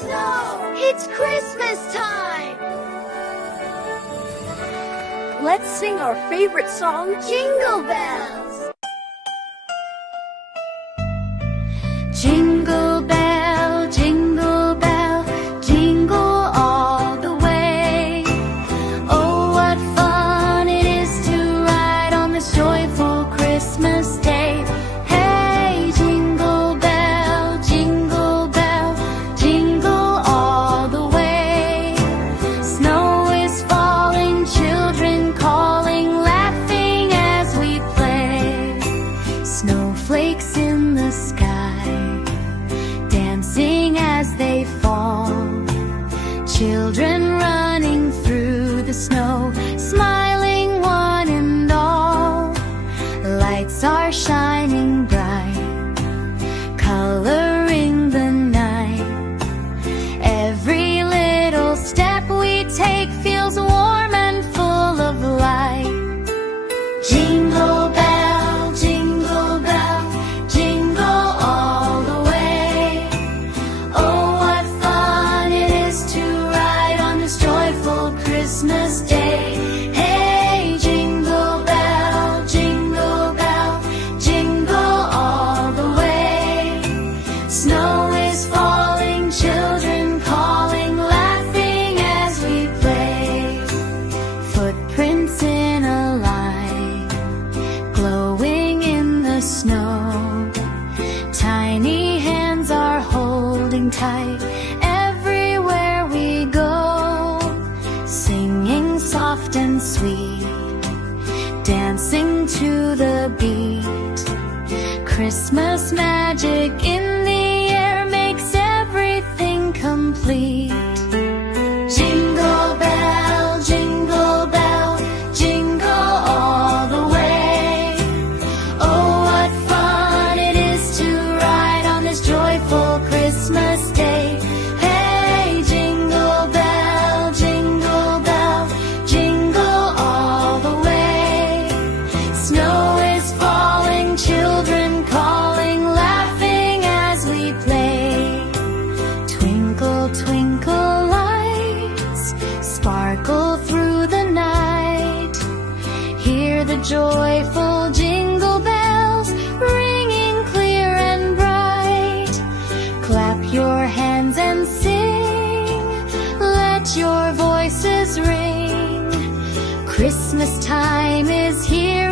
snow! It's Christmas time! Let's sing our favorite song, Jingle Bells! Jingle bell, jingle bell, jingle all the way. Oh, what fun it is to ride on this joyful Christmas day. Hey, jingle bell, jingle bell, jingle all the way. Snow is falling, children calling, laughing as we play. Snowflakes in the sky, dancing as they fall. Children running through the snow, smiling one and all. Lights are shining bright, coloring the night. Every little step we take feels warm and full of light. Jingle bell, jingle bell, jingle all the way. Oh, what fun it is to ride on this joyful Christmas day. Hey, jingle bell, jingle bell, jingle all the way. Snow is falling, children calling, laughing as we play. Footprints in a line, glowing in the snow. Tiny hands are holding tight everywhere we go. Singing soft and sweet, dancing to the beat. Christmas magic in the air makes everything complete. Jingle bell, jingle bell, jingle all the way. Oh, what fun it is to ride on this joyful Christmas day. Hey, jingle bell, jingle bell, jingle all the way. Snow is falling, children calling, laughing as we play. Twinkle, twinkle lights sparkle through the night. Hear the joyful jingle bells ringing clear and bright. Clap your hands and sing, let your voices ring. Christmas time is here